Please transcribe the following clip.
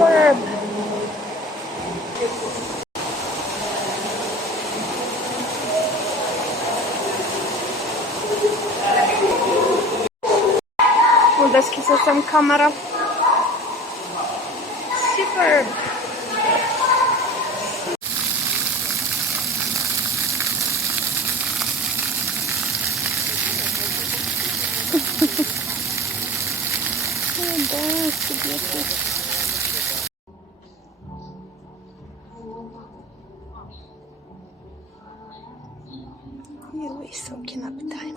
Superb. Deschisă să-mi camera. Superb. Da, subiectul. Here we're soaking up time.